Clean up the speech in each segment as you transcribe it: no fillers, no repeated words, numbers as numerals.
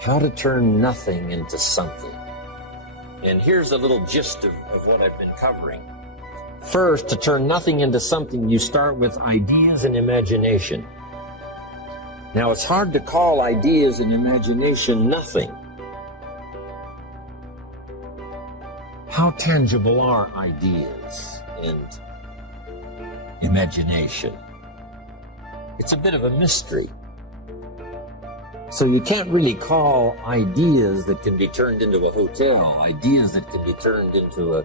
How to turn nothing into something. And here's a little gist of what I've been covering. First, to turn nothing into something, you start with ideas and imagination. Now, it's hard to call ideas and imagination nothing. How tangible are ideas and imagination? It's a bit of a mystery. So you can't really call ideas that can be turned into a hotel, ideas that can be turned into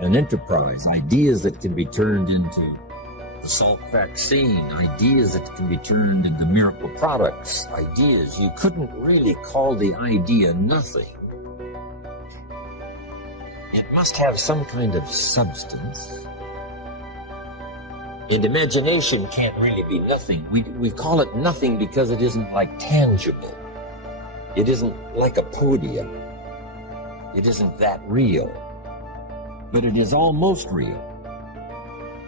an enterprise, ideas that can be turned into the Salk vaccine, ideas that can be turned into miracle products, ideas. You couldn't really call the idea nothing. It must have some kind of substance. And imagination can't really be nothing. We call it nothing because it isn't like tangible. It isn't like a podium. It isn't that real. But it is almost real.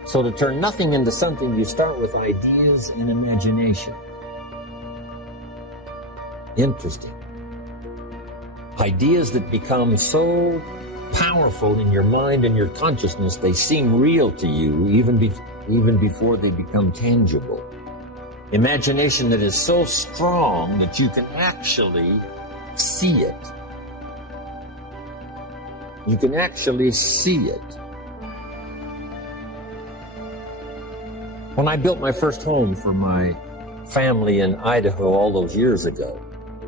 So to turn nothing into something, you start with ideas and imagination. Interesting. Ideas that become so powerful in your mind and your consciousness, they seem real to you even before they become tangible. Imagination that is so strong that you can actually see it. You can actually see it. When I built my first home for my family in Idaho all those years ago,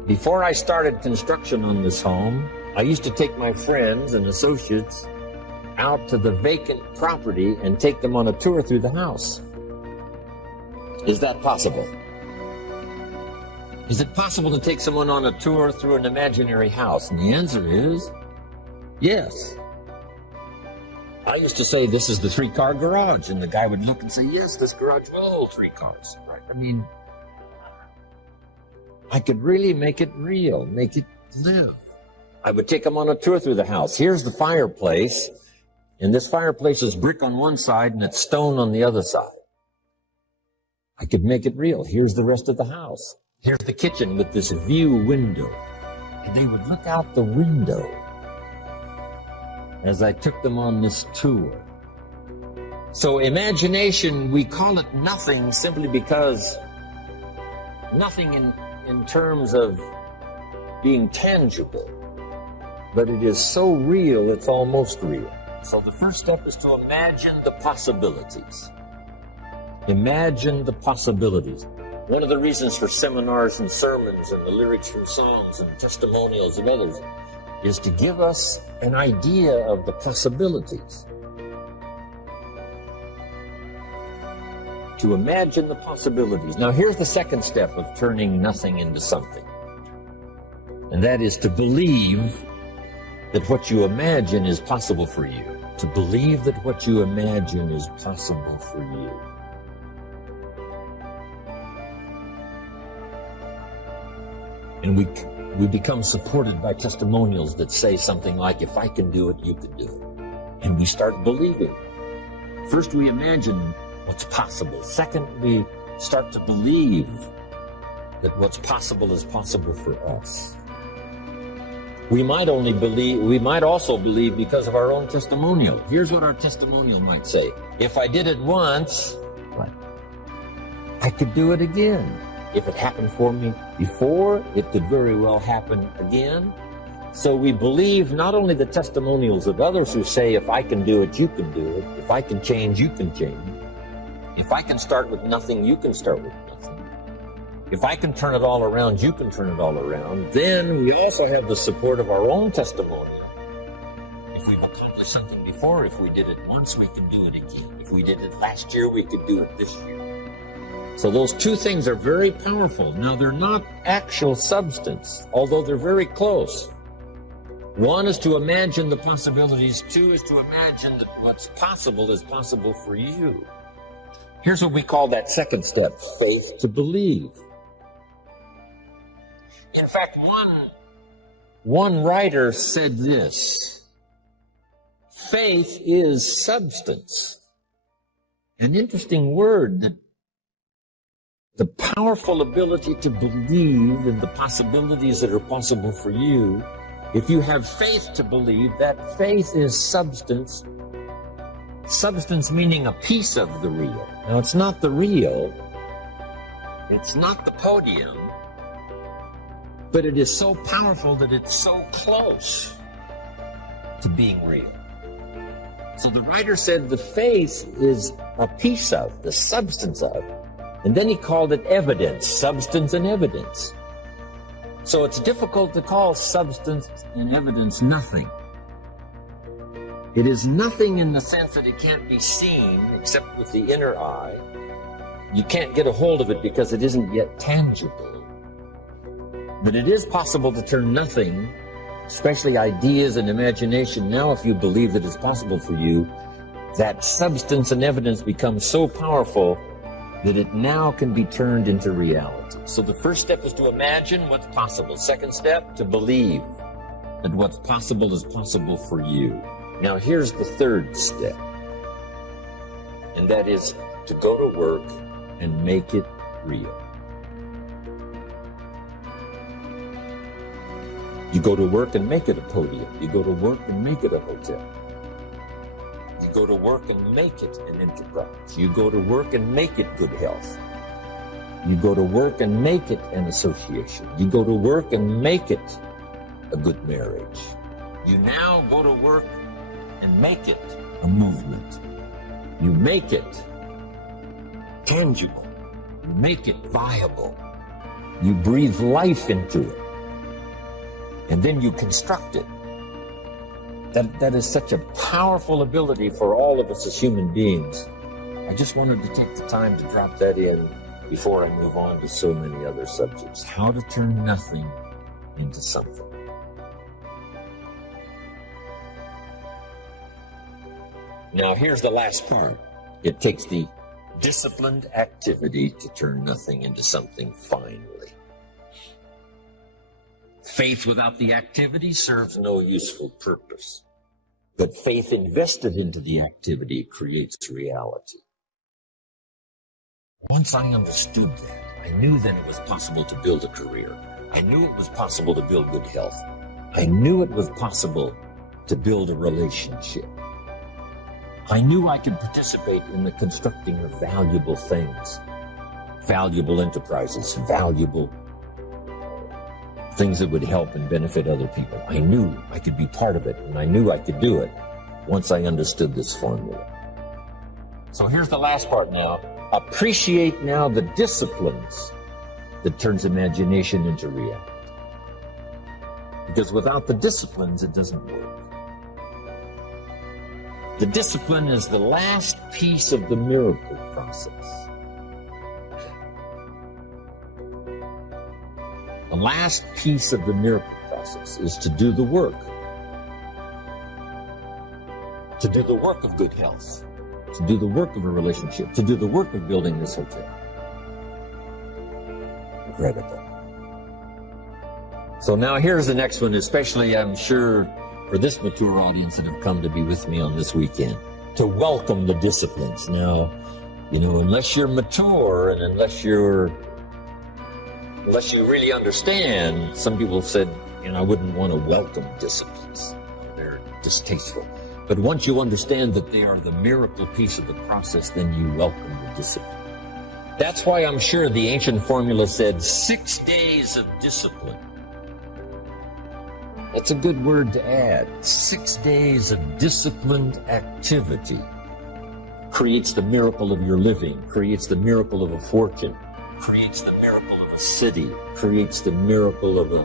before I started construction on this home, I used to take my friends and associates out to the vacant property and take them on a tour through the house. Is that possible? Is it possible to take someone on a tour through an imaginary house? And the answer is yes. I used to say, this is the 3-car garage, and the guy would look and say, yes, this garage will hold 3 cars. Right? I mean, I could really make it real, make it live. I would take them on a tour through the house. Here's the fireplace, and this fireplace is brick on one side and it's stone on the other side. I could make it real. Here's the rest of the house. Here's the kitchen with this view window. And they would look out the window as I took them on this tour. So imagination, we call it nothing simply because nothing in terms of being tangible. But it is so real, it's almost real. So the first step is to imagine the possibilities. Imagine the possibilities. One of the reasons for seminars and sermons and the lyrics from songs and testimonials of others is to give us an idea of the possibilities. To imagine the possibilities. Now here's the second step of turning nothing into something. And that is to believe that what you imagine is possible for you. To believe that what you imagine is possible for you. And we become supported by testimonials that say something like, if I can do it, you can do it. And we start believing. First, we imagine what's possible. Second, we start to believe that what's possible is possible for us. We might also believe because of our own testimonial. Here's what our testimonial might say. If I did it once, I could do it again. If it happened for me before, it could very well happen again. So we believe not only the testimonials of others who say, if I can do it, you can do it. If I can change, you can change. If I can start with nothing, you can start with nothing. If I can turn it all around, you can turn it all around. Then we also have the support of our own testimonial. If we've accomplished something before, if we did it once, we can do it again. If we did it last year, we could do it this year. So those two things are very powerful. Now, they're not actual substance, although they're very close. One is to imagine the possibilities. Two is to imagine that what's possible is possible for you. Here's what we call that second step, faith to believe. In fact, one writer said this: faith is substance. An interesting word The powerful ability to believe in the possibilities that are possible for you. If you have faith to believe, that faith is substance. Substance meaning a piece of the real. Now, it's not the real. It's not the podium. But it is so powerful that it's so close to being real. So the writer said the faith is a piece of, the substance of, and then he called it evidence, substance and evidence. So it's difficult to call substance and evidence nothing. It is nothing in the sense that it can't be seen except with the inner eye. You can't get a hold of it because it isn't yet tangible. But it is possible to turn nothing, especially ideas and imagination. Now, if you believe that it's possible for you, that substance and evidence becomes so powerful that it now can be turned into reality. So the first step is to imagine what's possible. Second step, to believe that what's possible is possible for you. Now, here's the third step, and that is to go to work and make it real. You go to work and make it a podium. You go to work and make it a hotel. You go to work and make it an enterprise. You go to work and make it good health. You go to work and make it an association. You go to work and make it a good marriage. You now go to work and make it a movement. You make it tangible. You make it viable. You breathe life into it. And then you construct it. That is such a powerful ability for all of us as human beings. I just wanted to take the time to drop that in before I move on to so many other subjects. How to turn nothing into something. Now here's the last part. It takes the disciplined activity to turn nothing into something finally. Faith without the activity serves no useful purpose. But faith invested into the activity creates reality. Once I understood that, I knew then it was possible to build a career. I knew it was possible to build good health. I knew it was possible to build a relationship. I knew I could participate in the constructing of valuable things, valuable enterprises, valuable things that would help and benefit other people. I knew I could be part of it, and I knew I could do it once I understood this formula. So here's the last part now. Appreciate now the disciplines that turns imagination into reality. Because without the disciplines, it doesn't work. The discipline is the last piece of the miracle process. The last piece of the miracle process is to do the work. To do the work of good health. To do the work of a relationship. To do the work of building this hotel. Incredible. So now here's the next one, especially I'm sure for this mature audience that have come to be with me on this weekend. To welcome the disciplines. Now, unless you're mature and unless you really understand, some people have said, I wouldn't want to welcome disciplines. They're distasteful. But once you understand that they are the miracle piece of the process, then you welcome the discipline. That's why I'm sure the ancient formula said 6 days of discipline. That's a good word to add. 6 days of disciplined activity creates the miracle of your living, creates the miracle of a fortune, creates the miracle of a city, creates the miracle of a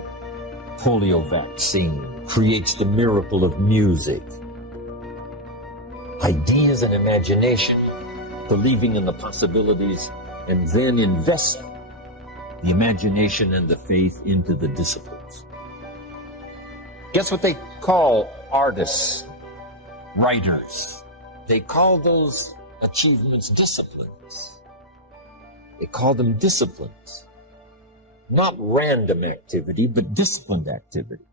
polio vaccine, creates the miracle of music. Ideas and imagination, believing in the possibilities, and then invest the imagination and the faith into the disciplines. Guess what they call artists, writers? They call those achievements disciplines. They call them disciplines. Not random activity, but disciplined activity.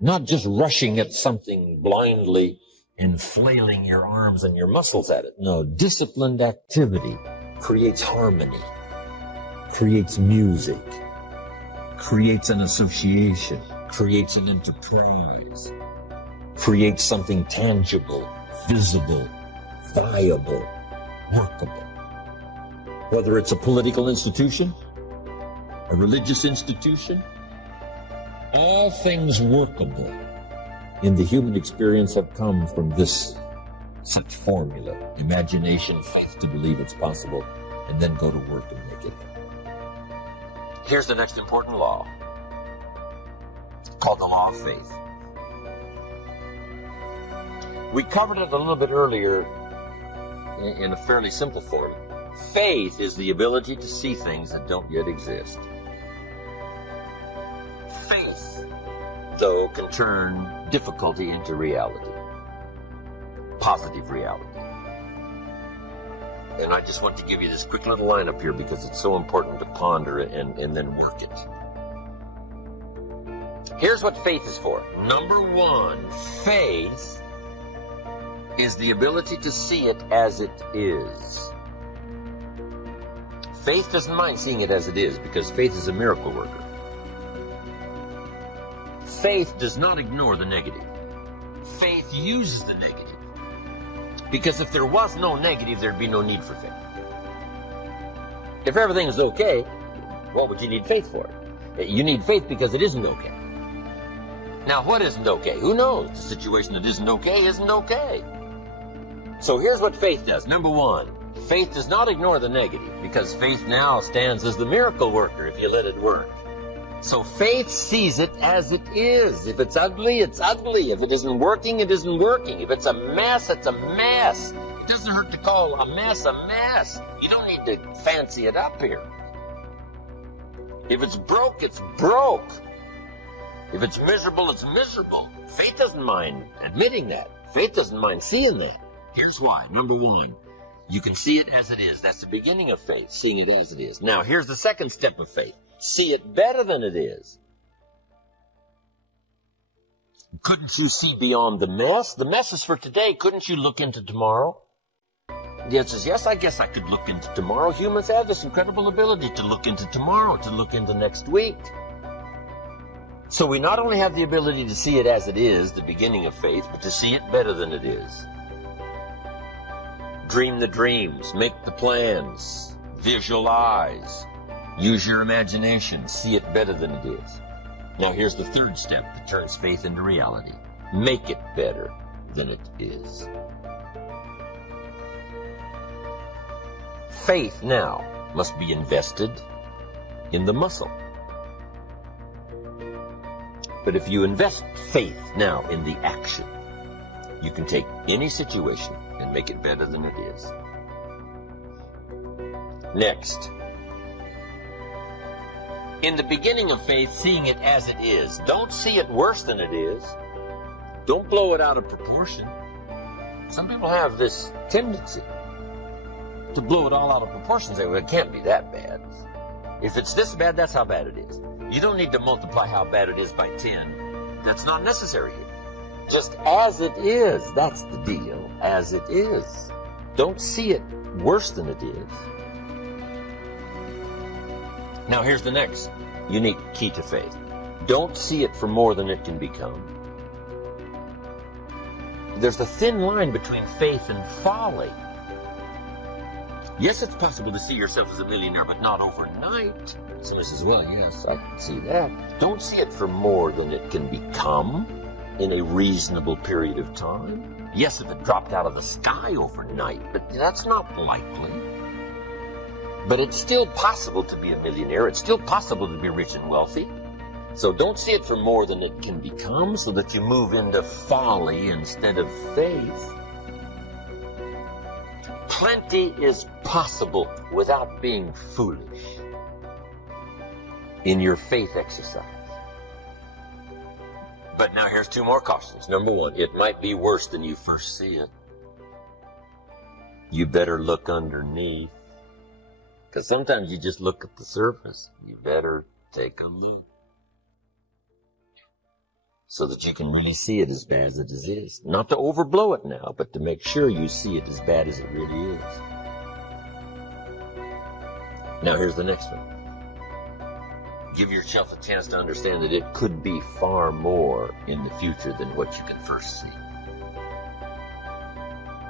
Not just rushing at something blindly and flailing your arms and your muscles at it. No, disciplined activity creates harmony. creates music, creates an association, creates an enterprise, creates something tangible, visible, viable, workable. Whether it's a political institution, a religious institution, all things workable in the human experience have come from this such formula: imagination, faith to believe it's possible, and then go to work and make it. Here's the next important law, called the law of faith. We covered it a little bit earlier in a fairly simple form. Faith is the ability to see things that don't yet exist. Faith, though, can turn difficulty into reality, positive reality. And I just want to give you this quick little line up here because it's so important to ponder it and then work it. Here's what faith is for. Number one, faith is the ability to see it as it is. Faith doesn't mind seeing it as it is because faith is a miracle worker. Faith does not ignore the negative. Faith uses the negative. Because if there was no negative, there'd be no need for faith. If everything is okay, what would you need faith for? You need faith because it isn't okay. Now, what isn't okay? Who knows? The situation that isn't okay isn't okay. So here's what faith does. Number one, faith does not ignore the negative because faith now stands as the miracle worker if you let it work. So faith sees it as it is. If it's ugly, it's ugly. If it isn't working, it isn't working. If it's a mess, it's a mess. It doesn't hurt to call a mess a mess. You don't need to fancy it up here. If it's broke, it's broke. If it's miserable, it's miserable. Faith doesn't mind admitting that. Faith doesn't mind seeing that. Here's why. Number one, you can see it as it is. That's the beginning of faith, seeing it as it is. Now, here's the second step of faith. See it better than it is. Couldn't you see beyond the mess? The mess is for today. Couldn't you look into tomorrow? The answer is yes, I guess I could look into tomorrow. Humans have this incredible ability to look into tomorrow, to look into next week. So we not only have the ability to see it as it is, the beginning of faith, but to see it better than it is. Dream the dreams, make the plans, visualize. Use your imagination. See it better than it is. Now here's the third step that turns faith into reality. Make it better than it is. Faith now must be invested in the muscle. But if you invest faith now in the action, you can take any situation and make it better than it is. Next. In the beginning of faith, seeing it as it is. Don't see it worse than it is. Don't blow it out of proportion. Some people have this tendency to blow it all out of proportion and say, well, it can't be that bad. If it's this bad, that's how bad it is. You don't need to multiply how bad it is by 10. That's not necessary here. Just as it is, that's the deal. As it is. Don't see it worse than it is. Now here's the next unique key to faith. Don't see it for more than it can become. There's a thin line between faith and folly. Yes, it's possible to see yourself as a millionaire, but not overnight. Someone says, well, yes, I can see that. Don't see it for more than it can become in a reasonable period of time. Yes, if it dropped out of the sky overnight, but that's not likely. But it's still possible to be a millionaire. It's still possible to be rich and wealthy. So don't see it for more than it can become so that you move into folly instead of faith. Plenty is possible without being foolish in your faith exercise. But now here's two more cautions. Number one, it might be worse than you first see it. You better look underneath. Because sometimes you just look at the surface. You better take a look. So that you can really see it as bad as it is. Not to overblow it now, but to make sure you see it as bad as it really is. Now here's the next one. give yourself a chance to understand that it could be far more in the future than what you can first see.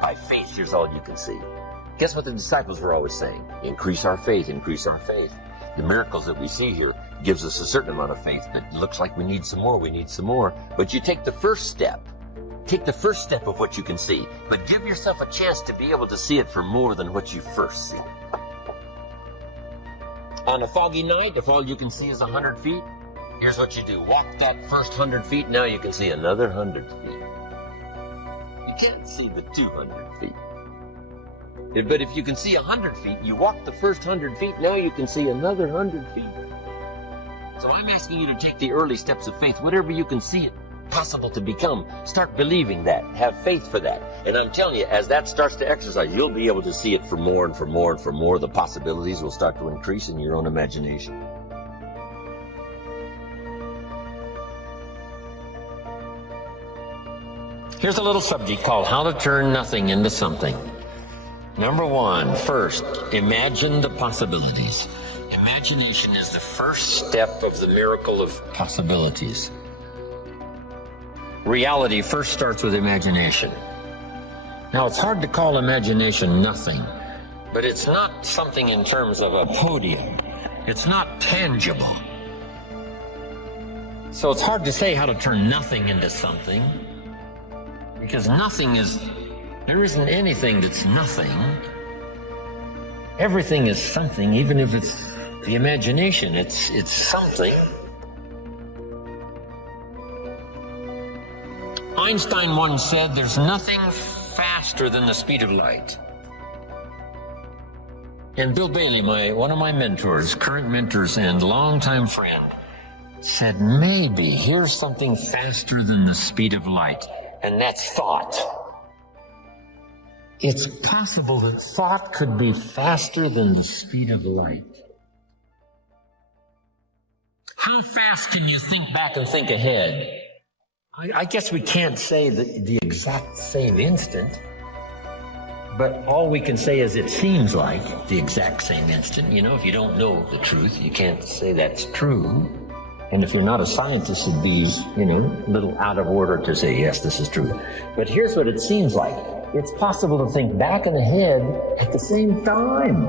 By faith, here's all you can see. Guess what the disciples were always saying? Increase our faith, increase our faith. The miracles that we see here gives us a certain amount of faith, but it looks like we need some more, we need some more. But you take the first step. Take the first step of what you can see, but give yourself a chance to be able to see it for more than what you first see. On a foggy night, if all you can see is 100 feet, here's what you do. Walk that first 100 feet, now you can see another 100 feet. You can't see the 200 feet. But if you can see 100 feet, you walk the first 100 feet, now you can see another 100 feet. So I'm asking you to take the early steps of faith, whatever you can see it possible to become. Start believing that. Have faith for that. And I'm telling you, as that starts to exercise, you'll be able to see it for more and for more and for more. The possibilities will start to increase in your own imagination. Here's a little subject called How to Turn Nothing into Something. Number one, first, imagine the possibilities. Imagination is the first step of the miracle of possibilities. Reality first starts with imagination. Now, it's hard to call imagination nothing, but it's not something in terms of a podium. It's not tangible. So it's hard to say how to turn nothing into something, because nothing is, there isn't anything that's nothing. Everything is something, even if it's the imagination, it's something. Einstein once said, there's nothing faster than the speed of light. And Bill Bailey, one of my mentors, current mentors and longtime friend, said, maybe here's something faster than the speed of light, and that's thought. It's possible that thought could be faster than the speed of light. How fast can you think back and think ahead? I guess we can't say the exact same instant, but all we can say is it seems like the exact same instant. You know, if you don't know the truth, you can't say that's true. And if you're not a scientist, it'd be, a little out of order to say, yes, this is true. But here's what it seems like. It's possible to think back and ahead at the same time.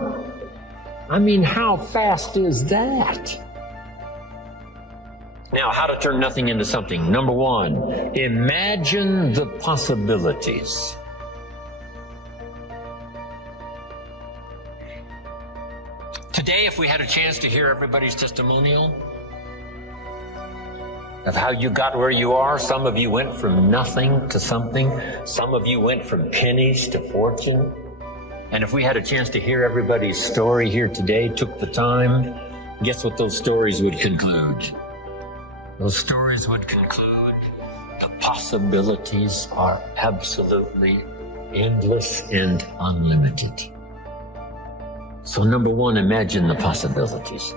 I mean, how fast is that? Now, how to turn nothing into something. Number one, imagine the possibilities. Today, if we had a chance to hear everybody's testimonial of how you got where you are, some of you went from nothing to something. Some of you went from pennies to fortune. And if we had a chance to hear everybody's story here today, took the time, guess what those stories would conclude? Those stories would conclude the possibilities are absolutely endless and unlimited. So number one, imagine the possibilities.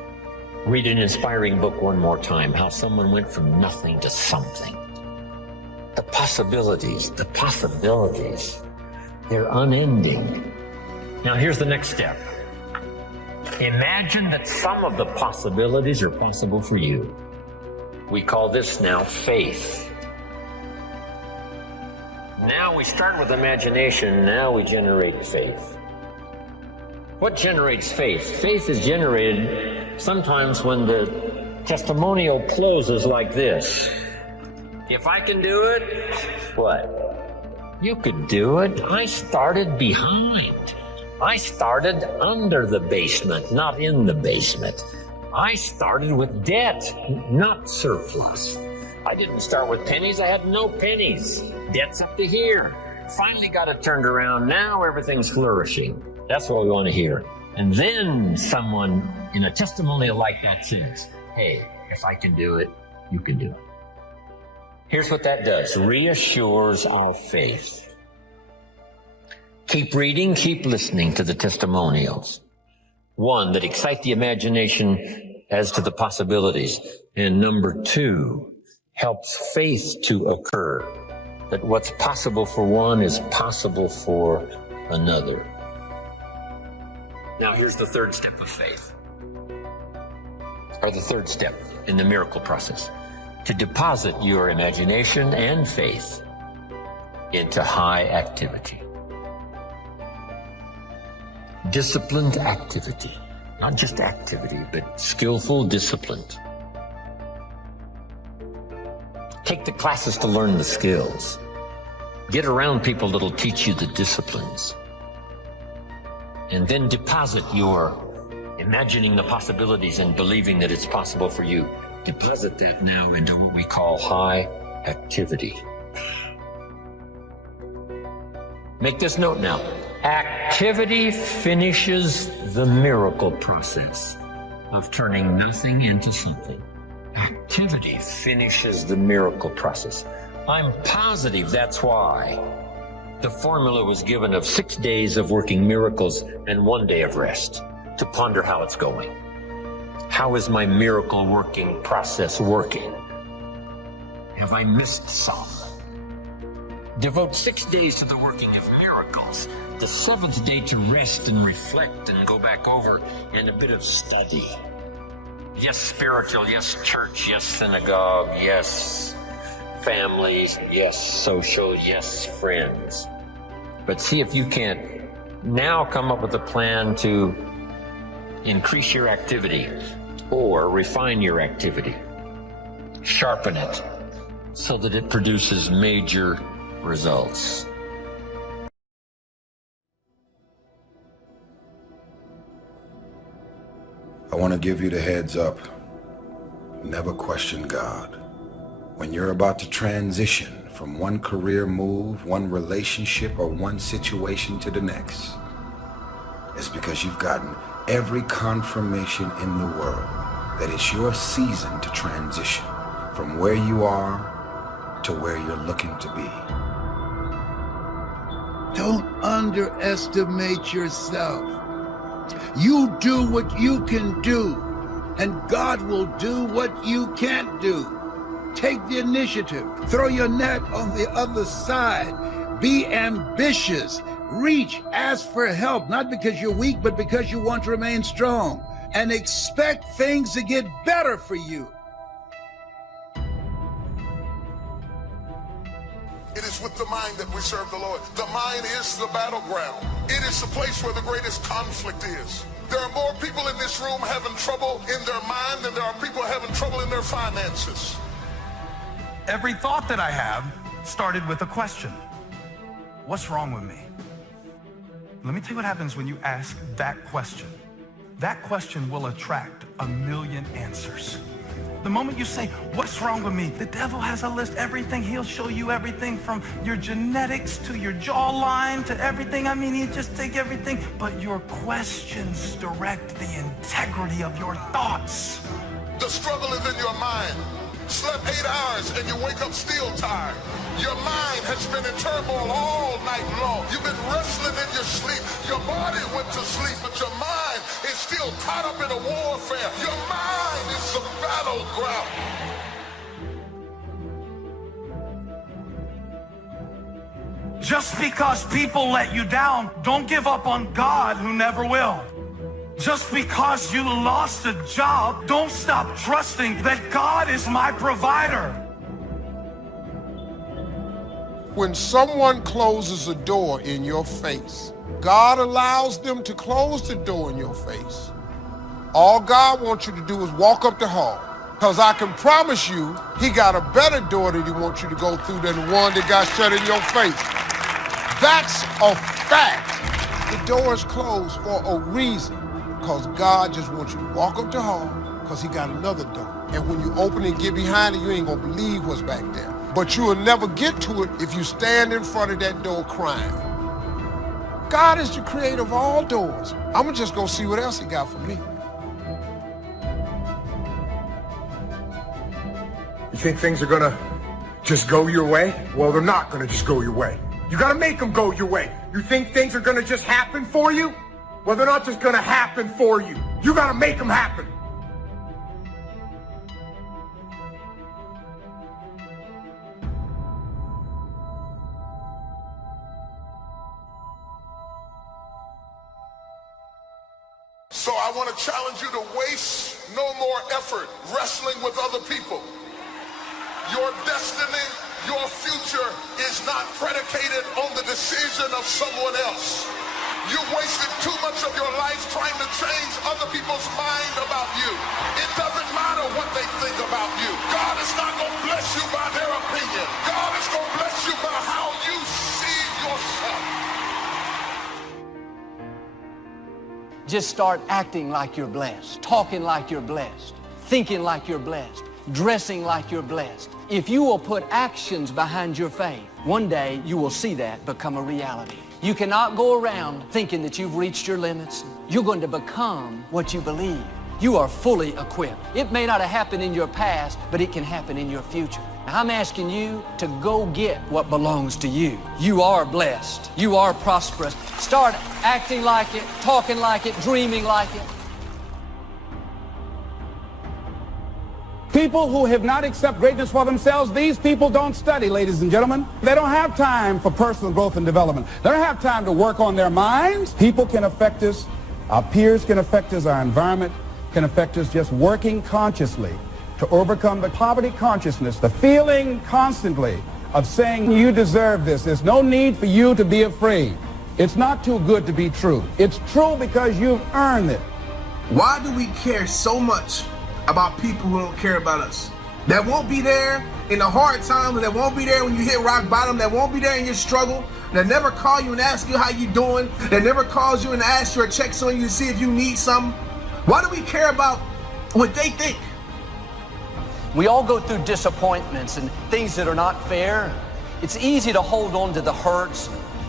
Read an inspiring book one more time, how someone went from nothing to something. The possibilities, they're unending. Now here's the next step. Imagine that some of the possibilities are possible for you. We call this now faith. Now we start with imagination, now we generate faith. What generates faith? Faith is generated sometimes when the testimonial closes like this. If I can do it, what? You could do it. I started behind. I started under the basement, not in the basement. I started with debt, not surplus. I didn't start with pennies. I had no pennies. Debt's up to here. Finally got it turned around. Now everything's flourishing. That's what we want to hear. And then someone in a testimonial like that says, hey, if I can do it, you can do it. Here's what that does. Reassures our faith. Keep reading, keep listening to the testimonials. One, that excite the imagination as to the possibilities. And number two, helps faith to occur. That what's possible for one is possible for another. Now here's the third step of faith. are the third step in the miracle process. To deposit your imagination and faith into high activity. Disciplined activity. Not just activity, but skillful discipline. Take the classes to learn the skills. Get around people that'll teach you the disciplines. And then deposit your imagining the possibilities and believing that it's possible for you. Deposit that now into what we call high activity. Make this note now. Activity finishes the miracle process of turning nothing into something. Activity finishes the miracle process. I'm positive that's why the formula was given of 6 days of working miracles and 1 day of rest to ponder how it's going. How is my miracle working process working? Have I missed some? Devote 6 days to the working of miracles. The 7th day to rest and reflect and go back over and a bit of study. Yes, spiritual. Yes, church. Yes, synagogue. Yes, family. Yes, social. Yes, friends. But see if you can't now come up with a plan to increase your activity or refine your activity. Sharpen it so that it produces major results. I want to give you the heads up. Never question God. When you're about to transition from one career move, one relationship, or one situation to the next, it's because you've gotten every confirmation in the world that it's your season to transition from where you are to where you're looking to be. Don't underestimate yourself. You do what you can do, and God will do what you can't do. Take the initiative. Throw your net on the other side. Be ambitious. Reach, ask for help, not because you're weak, but because you want to remain strong. And expect things to get better for you. It is with the mind that we serve the Lord. The mind is the battleground. It is the place where the greatest conflict is. There are more people in this room having trouble in their mind than there are people having trouble in their finances. Every thought that I have started with a question. What's wrong with me? Let me tell you what happens when you ask that question. That question will attract 1,000,000 answers. The moment you say, what's wrong with me? The devil has a list, everything. He'll show you everything from your genetics to your jawline to everything. I mean, he'll just take everything. But your questions direct the integrity of your thoughts. The struggle is in your mind. Slept 8 hours and you wake up still tired. Your mind has been in turmoil all night long. You've been wrestling in your sleep. Your body went to sleep, but your mind is still caught up in a warfare. Your mind is the battleground. Just because people let you down, don't give up on God who never will. Just because you lost a job, don't stop trusting that God is my provider. When someone closes a door in your face, God allows them to close the door in your face. All God wants you to do is walk up the hall. Because I can promise you, he got a better door that he wants you to go through than the one that got shut in your face. That's a fact. The door is closed for a reason. Because God just wants you to walk up the hall because he got another door. And when you open and get behind it, you ain't gonna believe what's back there. But you will never get to it if you stand in front of that door crying. God is the creator of all doors. I'm gonna just go see what else he got for me. You think things are gonna just go your way? Well, they're not gonna just go your way. You gotta make them go your way. You think things are gonna just happen for you? Well, they're not just gonna happen for you. You gotta make them happen. So I want to challenge you to waste no more effort wrestling with other people. Your destiny, your future is not predicated on the decision of someone else. You wasted too much of your life trying to change other people's mind about you. It doesn't matter what they think about you. God is not going to bless you by their opinion. God is going to bless you by how you see yourself. Just start acting like you're blessed, talking like you're blessed, thinking like you're blessed, dressing like you're blessed. If you will put actions behind your faith, one day you will see that become a reality. You cannot go around thinking that you've reached your limits. You're going to become what you believe. You are fully equipped. It may not have happened in your past, but it can happen in your future. Now, I'm asking you to go get what belongs to you. You are blessed. You are prosperous. Start acting like it, talking like it, dreaming like it. People who have not accepted greatness for themselves, these people don't study, ladies and gentlemen. They don't have time for personal growth and development. They don't have time to work on their minds. People can affect us. Our peers can affect us. Our environment can affect us. Just working consciously to overcome the poverty consciousness, the feeling constantly of saying you deserve this. There's no need for you to be afraid. It's not too good to be true. It's true because you've earned it. Why do we care so much about people who don't care about us? That won't be there in the hard times, that won't be there when you hit rock bottom, that won't be there in your struggle, that never call you and ask you how you doing, that never calls you and asks you or checks on you to see if you need something. Why do we care about what they think? We all go through disappointments and things that are not fair. It's easy to hold on to the hurts,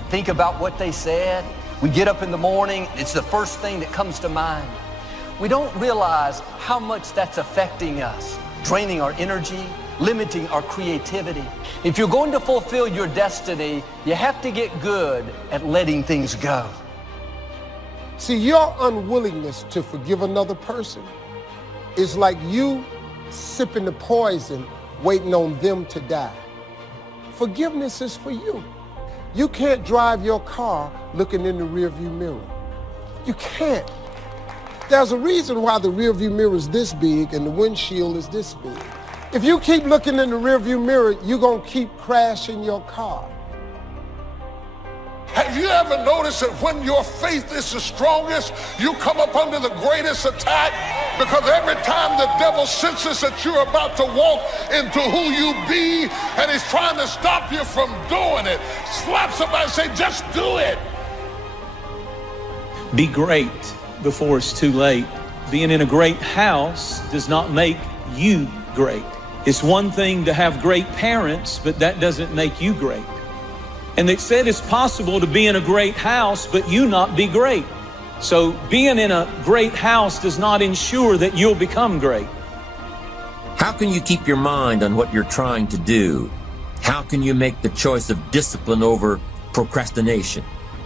think about what they said. We get up in the morning, it's the first thing that comes to mind. We don't realize how much that's affecting us, draining our energy, limiting our creativity. If you're going to fulfill your destiny, you have to get good at letting things go. See, your unwillingness to forgive another person is like you sipping the poison, waiting on them to die. Forgiveness is for you. You can't drive your car looking in the rearview mirror. You can't. There's a reason why the rearview mirror is this big and the windshield is this big. If you keep looking in the rearview mirror, you're going to keep crashing your car. Have you ever noticed that when your faith is the strongest, you come up under the greatest attack? Because every time the devil senses that you're about to walk into who you be and he's trying to stop you from doing it, slap somebody and say, just do it. Be great before it's too late. Being in a great house does not make you great. It's one thing to have great parents, but that doesn't make you great. And they said it's possible to be in a great house, but you not be great. So being in a great house does not ensure that you'll become great. How can you keep your mind on what you're trying to do? How can you make the choice of discipline over procrastination?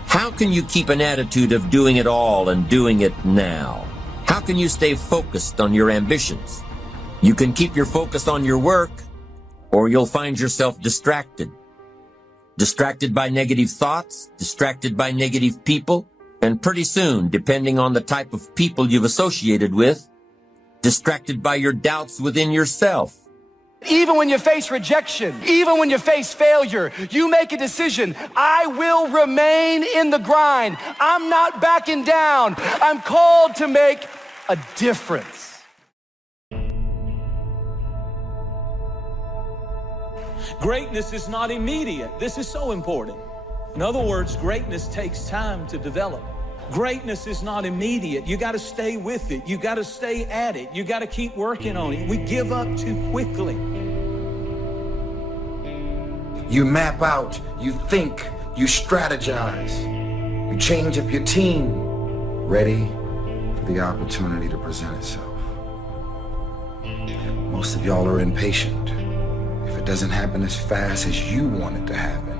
How can you keep an attitude of doing it all and doing it now? How can you stay focused on your ambitions? You can keep your focus on your work, or you'll find yourself distracted. Distracted by negative thoughts, distracted by negative people, and pretty soon, depending on the type of people you've associated with, distracted by your doubts within yourself. Even when you face rejection, even when you face failure, you make a decision. I will remain in the grind. I'm not backing down. I'm called to make a difference. Greatness is not immediate. This is so important. In other words, greatness takes time to develop. Greatness is not immediate. You got to stay with it. You got to stay at it. You got to keep working on it. We give up too quickly. You map out, you think, you strategize, you change up your team, ready for the opportunity to present itself. Most of y'all are impatient. If it doesn't happen as fast as you want it to happen,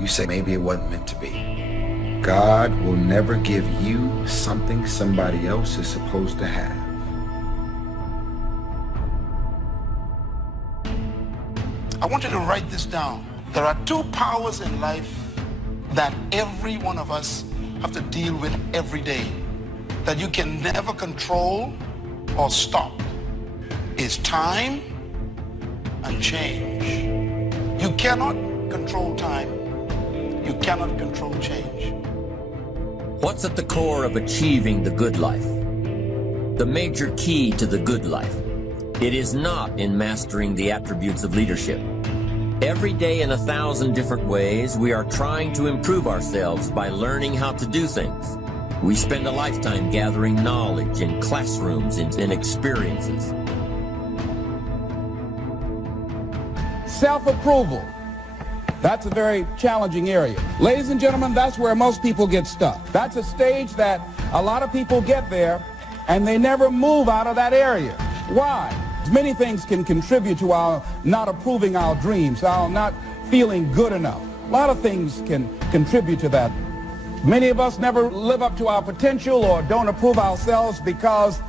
you say maybe it wasn't meant to be. God will never give you something somebody else is supposed to have. I want you to write this down. There are two powers in life that every one of us have to deal with every day, that you can never control or stopped is time and change. You cannot control time. You cannot control change. What's at the core of achieving the good life? The major key to the good life. It is not in mastering the attributes of leadership. Every day in 1,000 different ways, we are trying to improve ourselves by learning how to do things. We spend a lifetime gathering knowledge in classrooms and experiences. Self-approval. That's a very challenging area. Ladies and gentlemen, that's where most people get stuck. That's a stage that a lot of people get there and they never move out of that area. Why? Many things can contribute to our not approving our dreams, our not feeling good enough. A lot of things can contribute to that. Many of us never live up to our potential or don't approve ourselves because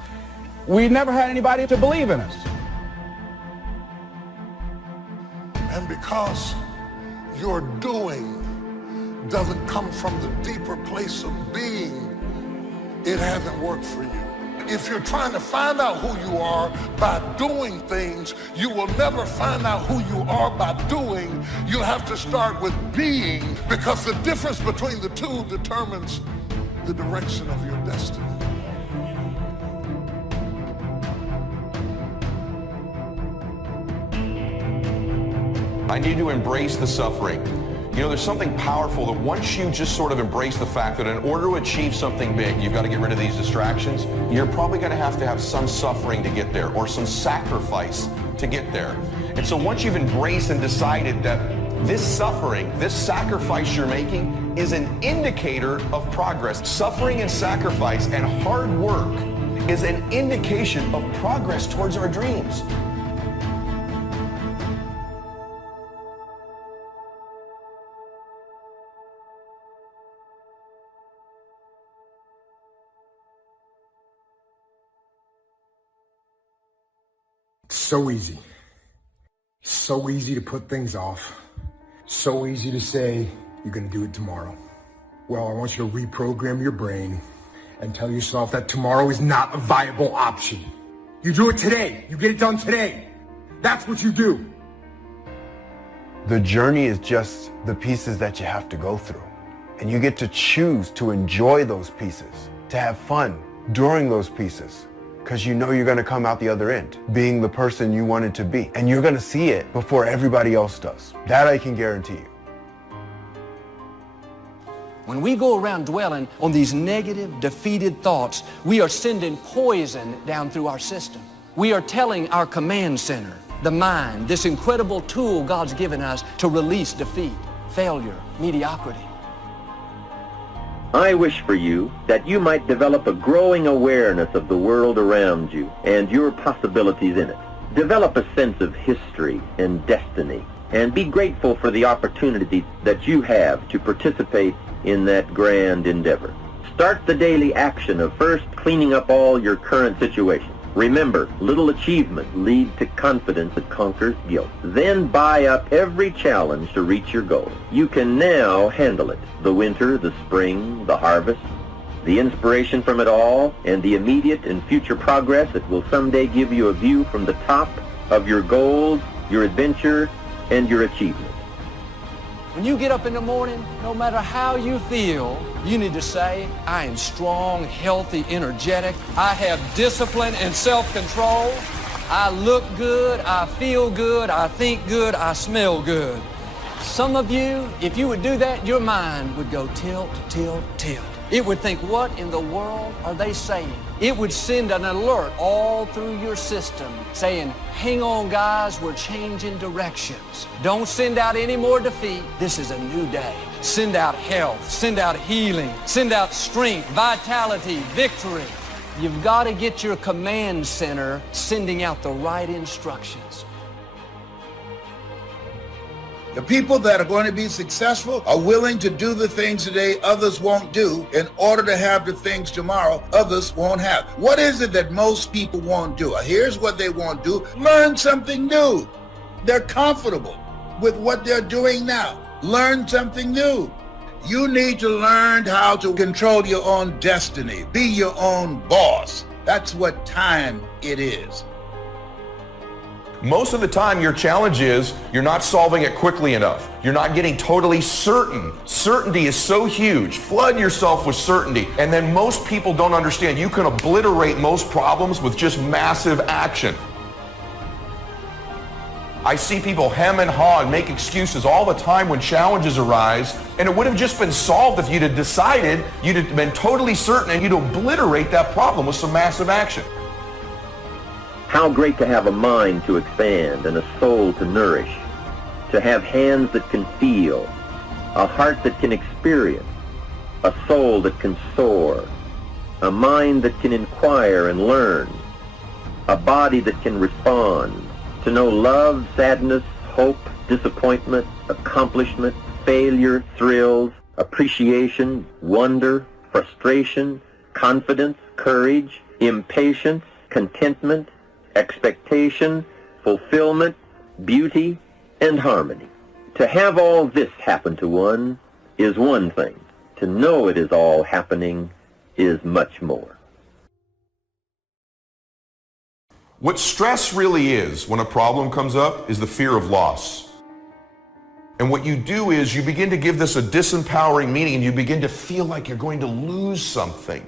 we never had anybody to believe in us. And because your doing doesn't come from the deeper place of being, it hasn't worked for you. If you're trying to find out who you are by doing things, you will never find out who you are by doing. You'll have to start with being, because the difference between the two determines the direction of your destiny. I need to embrace the suffering. You know, there's something powerful that once you just sort of embrace the fact that in order to achieve something big, you've got to get rid of these distractions, you're probably going to have some suffering to get there or some sacrifice to get there. And so once you've embraced and decided that this suffering, this sacrifice you're making is an indicator of progress. Suffering and sacrifice and hard work is an indication of progress towards our dreams. So easy. So easy to put things off. So easy to say, you're going to do it tomorrow. Well, I want you to reprogram your brain and tell yourself that tomorrow is not a viable option. You do it today. You get it done today. That's what you do. The journey is just the pieces that you have to go through. And you get to choose to enjoy those pieces, to have fun during those pieces. Because you know you're going to come out the other end being the person you wanted to be. And you're going to see it before everybody else does. That I can guarantee you. When we go around dwelling on these negative, defeated thoughts, we are sending poison down through our system. We are telling our command center, the mind, this incredible tool God's given us to release defeat, failure, mediocrity. I wish for you that you might develop a growing awareness of the world around you and your possibilities in it. Develop a sense of history and destiny, and be grateful for the opportunities that you have to participate in that grand endeavor. Start the daily action of first cleaning up all your current situations. Remember, little achievement leads to confidence that conquers guilt. Then buy up every challenge to reach your goal. You can now handle it. The winter, the spring, the harvest, the inspiration from it all, and the immediate and future progress that will someday give you a view from the top of your goals, your adventure, and your achievement. When you get up in the morning, no matter how you feel, you need to say, I am strong, healthy, energetic. I have discipline and self-control. I look good, I feel good, I think good, I smell good. Some of you, if you would do that, your mind would go tilt, tilt, tilt. It would think, what in the world are they saying? It would send an alert all through your system saying, hang on guys, we're changing directions. Don't send out any more defeat. This is a new day. Send out health, send out healing, send out strength, vitality, victory. You've got to get your command center sending out the right instructions. The people that are going to be successful are willing to do the things today others won't do in order to have the things tomorrow others won't have. What is it that most people won't do? Here's what they won't do. Learn something new. They're comfortable with what they're doing now. Learn something new. You need to learn how to control your own destiny. Be your own boss. That's what time it is. Most of the time, your challenge is you're not solving it quickly enough. You're not getting totally certain. Certainty is so huge. Flood yourself with certainty. And then most people don't understand you can obliterate most problems with just massive action. I see people hem and haw and make excuses all the time when challenges arise, and it would have just been solved if you'd have decided, you'd have been totally certain, and you'd obliterate that problem with some massive action. How great to have a mind to expand and a soul to nourish, to have hands that can feel, a heart that can experience, a soul that can soar, a mind that can inquire and learn, a body that can respond, to know love, sadness, hope, disappointment, accomplishment, failure, thrills, appreciation, wonder, frustration, confidence, courage, impatience, contentment, expectation, fulfillment, beauty, and harmony. To have all this happen to one is one thing. To know it is all happening is much more. What stress really is when a problem comes up is the fear of loss. And what you do is you begin to give this a disempowering meaning, and you begin to feel like you're going to lose something.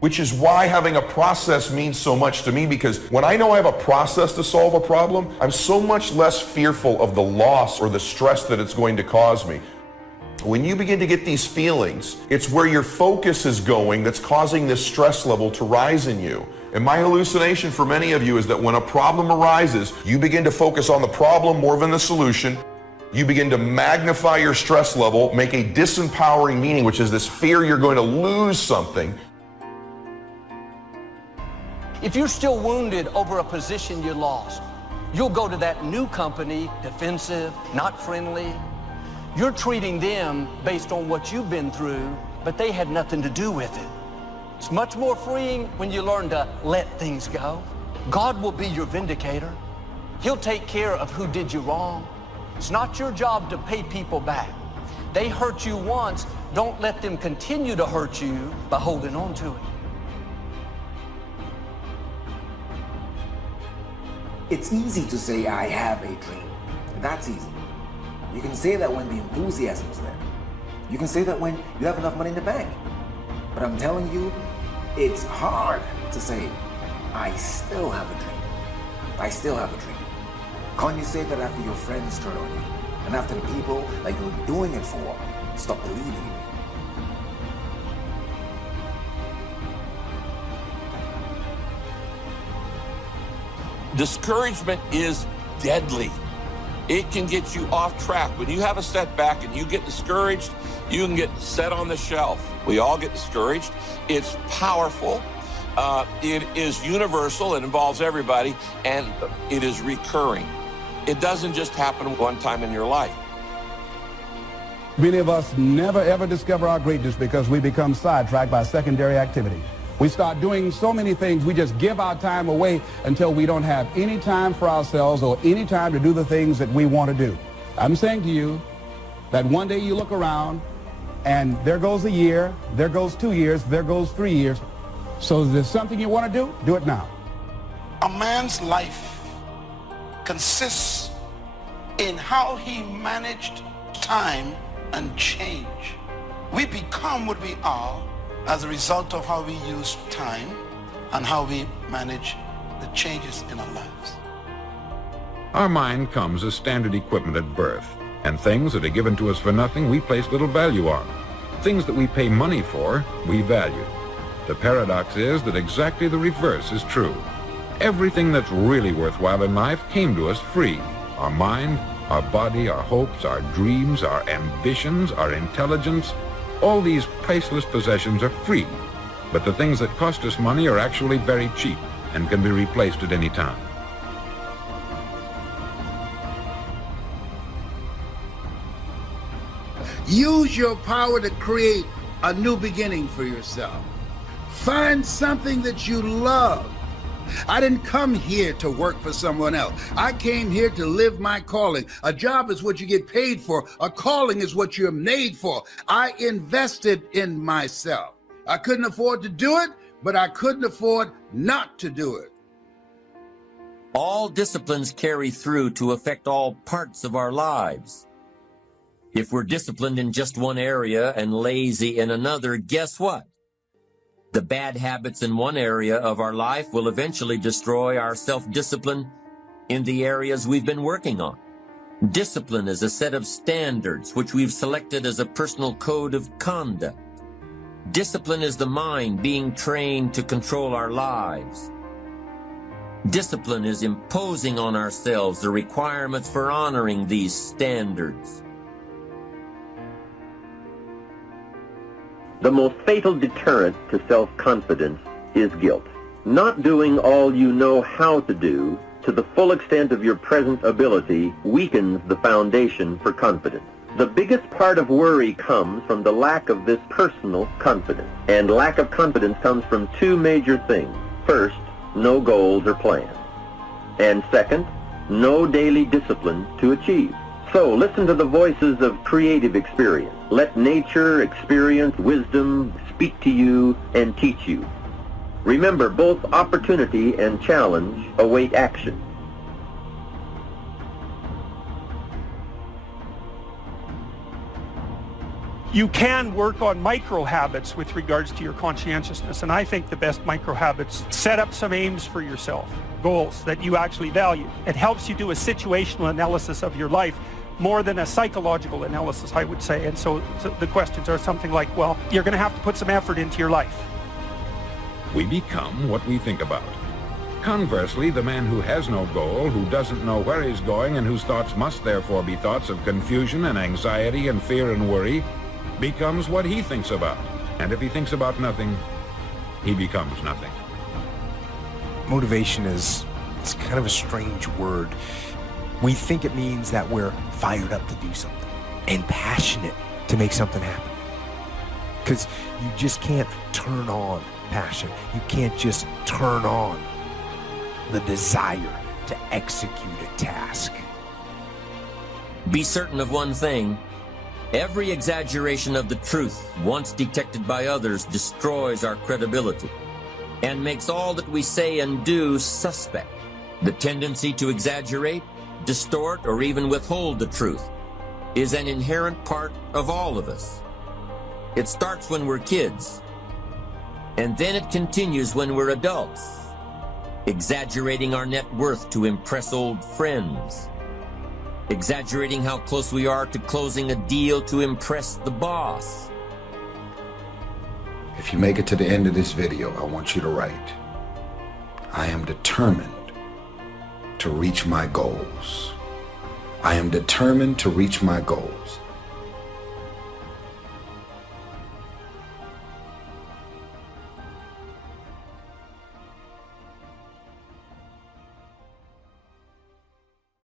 Which is why having a process means so much to me, because when I know I have a process to solve a problem, I'm so much less fearful of the loss or the stress that it's going to cause me. When you begin to get these feelings, it's where your focus is going that's causing this stress level to rise in you. And my hallucination for many of you is that when a problem arises, you begin to focus on the problem more than the solution. You begin to magnify your stress level, make a disempowering meaning, which is this fear you're going to lose something. If you're still wounded over a position you lost, you'll go to that new company, defensive, not friendly. You're treating them based on what you've been through, but they had nothing to do with it. It's much more freeing when you learn to let things go. God will be your vindicator. He'll take care of who did you wrong. It's not your job to pay people back. They hurt you once. Don't let them continue to hurt you by holding on to it. It's easy to say, I have a dream. That's easy. You can say that when the enthusiasm is there. You can say that when you have enough money in the bank. But I'm telling you, it's hard to say, I still have a dream. I still have a dream. Can't you say that after your friends turn on you? And after the people that you're doing it for stop believing in you? Discouragement is deadly. It can get you off track. When you have a setback and you get discouraged, you can get set on the shelf. We all get discouraged. It's powerful. It is universal. It involves everybody, and it is recurring. It doesn't just happen one time in your life. Many of us never ever discover our greatness because we become sidetracked by secondary activities. We start doing so many things, we just give our time away until we don't have any time for ourselves or any time to do the things that we want to do. I'm saying to you that one day you look around and there goes a year, there goes 2 years, there goes 3 years. So if there's something you want to do it now. A man's life consists in how he managed time and change. We become what we are as a result of how we use time and how we manage the changes in our lives. Our mind comes as standard equipment at birth, and things that are given to us for nothing we place little value on. Things that we pay money for, we value. The paradox is that exactly the reverse is true. Everything that's really worthwhile in life came to us free. Our mind, our body, our hopes, our dreams, our ambitions, our intelligence, all these priceless possessions are free, but the things that cost us money are actually very cheap and can be replaced at any time. Use your power to create a new beginning for yourself. Find something that you love. I didn't come here to work for someone else. I came here to live my calling. A job is what you get paid for. A calling is what you're made for. I invested in myself. I couldn't afford to do it, but I couldn't afford not to do it. All disciplines carry through to affect all parts of our lives. If we're disciplined in just one area and lazy in another, guess what? The bad habits in one area of our life will eventually destroy our self-discipline in the areas we've been working on. Discipline is a set of standards which we've selected as a personal code of conduct. Discipline is the mind being trained to control our lives. Discipline is imposing on ourselves the requirements for honoring these standards. The most fatal deterrent to self-confidence is guilt. Not doing all you know how to do to the full extent of your present ability weakens the foundation for confidence. The biggest part of worry comes from the lack of this personal confidence. And lack of confidence comes from two major things. First, no goals or plans. And second, no daily discipline to achieve. So listen to the voices of creative experience. Let nature, experience, wisdom speak to you and teach you. Remember, both opportunity and challenge await action. You can work on micro habits with regards to your conscientiousness, and I think the best micro habits, set up some aims for yourself, goals that you actually value. It helps you do a situational analysis of your life more than a psychological analysis, I would say. And so the questions are something like, well, you're going to have to put some effort into your life. We become what we think about. Conversely, the man who has no goal, who doesn't know where he's going, and whose thoughts must therefore be thoughts of confusion and anxiety and fear and worry, becomes what he thinks about. And if he thinks about nothing, he becomes nothing. Motivation it's kind of a strange word. We think it means that we're fired up to do something and passionate to make something happen. Because you just can't turn on passion. You can't just turn on the desire to execute a task. Be certain of one thing. Every exaggeration of the truth, once detected by others, destroys our credibility and makes all that we say and do suspect. The tendency to exaggerate, distort, or even withhold the truth is an inherent part of all of us. It starts when we're kids, and then it continues when we're adults, exaggerating our net worth to impress old friends, exaggerating how close we are to closing a deal to impress the boss. If you make it to the end of this video, I want you to write, I am determined to reach my goals. I am determined to reach my goals.